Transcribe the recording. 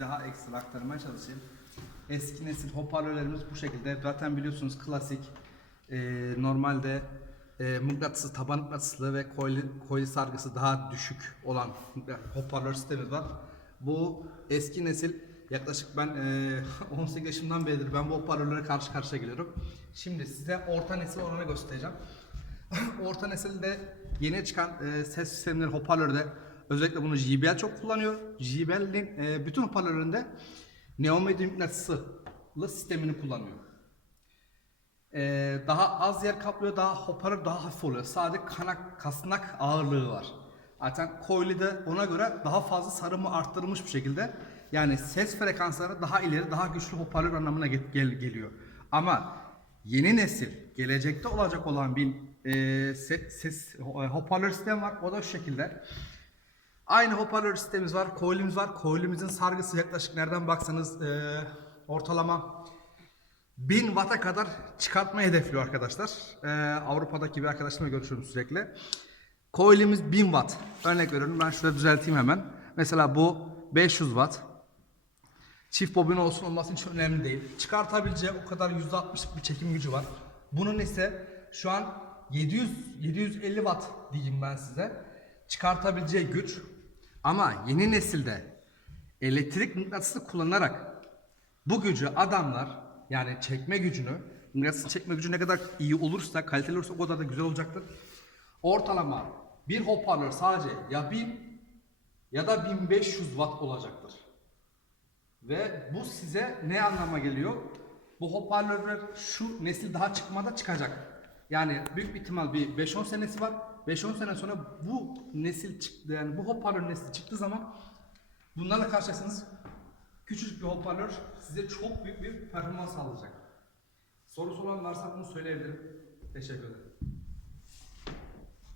daha ekstra aktarmaya çalışayım. Eski nesil hoparlörlerimiz bu şekilde. Zaten biliyorsunuz klasik e, normalde e, mıknatıslı, taban mıknatıslı ve koili, koili sargısı daha düşük olan hoparlör sistemimiz var. Bu eski nesil yaklaşık ben e, 18 yaşımdan beridir ben bu hoparlörlere karşı karşıya geliyorum. Şimdi size orta nesil olanı göstereceğim. orta nesilde yeni çıkan e, ses sistemleri hoparlörde özellikle bunu JBL çok kullanıyor. JBL'in e, bütün hoparlörlerinde neon medya mıknatıslı sistemini kullanıyor. Ee, daha az yer kaplıyor, daha hoparlör daha hafif oluyor. Sadece kanak, kasnak ağırlığı var. Zaten Coil'i de ona göre daha fazla sarımı arttırılmış bir şekilde. Yani ses frekansları daha ileri, daha güçlü hoparlör anlamına gel- gel- geliyor. Ama yeni nesil, gelecekte olacak olan bir e, se- ses, ho- hoparlör sistemi var. O da şu şekilde. Aynı hoparlör sistemimiz var, coil'imiz var. Coil'imizin sargısı yaklaşık nereden baksanız e, ortalama 1000 Watt'a kadar çıkartmayı hedefliyor arkadaşlar. Ee, Avrupa'daki bir arkadaşımla görüşüyorum sürekli. Coil'imiz 1000 Watt. Örnek veriyorum ben şurada düzelteyim hemen. Mesela bu 500 Watt. Çift bobin olsun olmasın hiç önemli değil. Çıkartabileceği o kadar %60'lık bir çekim gücü var. Bunun ise şu an 700 750 watt diyeyim ben size. Çıkartabileceği güç. Ama yeni nesilde elektrik mıknatısı kullanarak bu gücü adamlar yani çekme gücünü, mıknatıs çekme gücü ne kadar iyi olursa, kaliteli olursa o kadar da güzel olacaktır. Ortalama bir hoparlör sadece ya 1000 ya da 1500 watt olacaktır. Ve bu size ne anlama geliyor? Bu hoparlörler şu nesil daha çıkmada çıkacak. Yani büyük bir ihtimal bir 5-10 senesi var. 5-10 sene sonra bu nesil çıktı yani bu hoparlör nesli çıktığı zaman bunlarla karşılaşırsanız küçücük bir hoparlör size çok büyük bir performans sağlayacak. Sorusu olan varsa bunu söyleyebilirim. Teşekkür ederim.